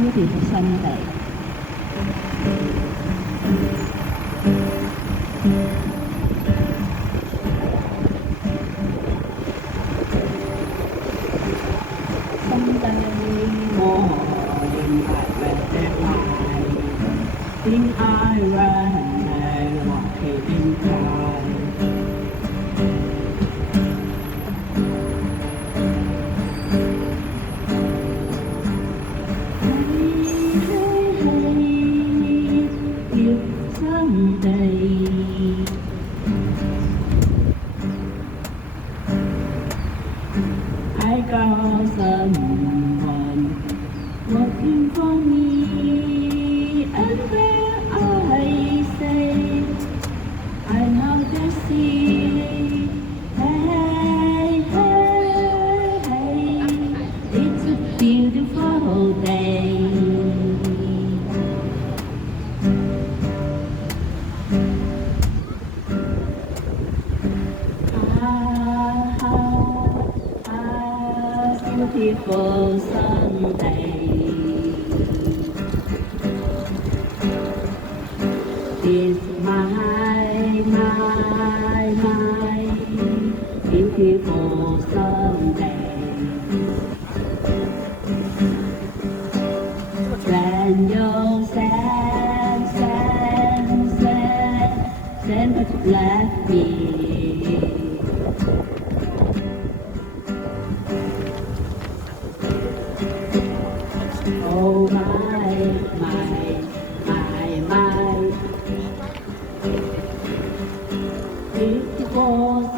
beautiful Sunday Think I ran and walking in time. Hey, if someday I got someone working for me, and where I say I know the sea. Hey, hey, hey, it's a beautiful day. Beautiful Sunday. It's my beautiful Sunday. When you're sad, but left me. Oh my beautiful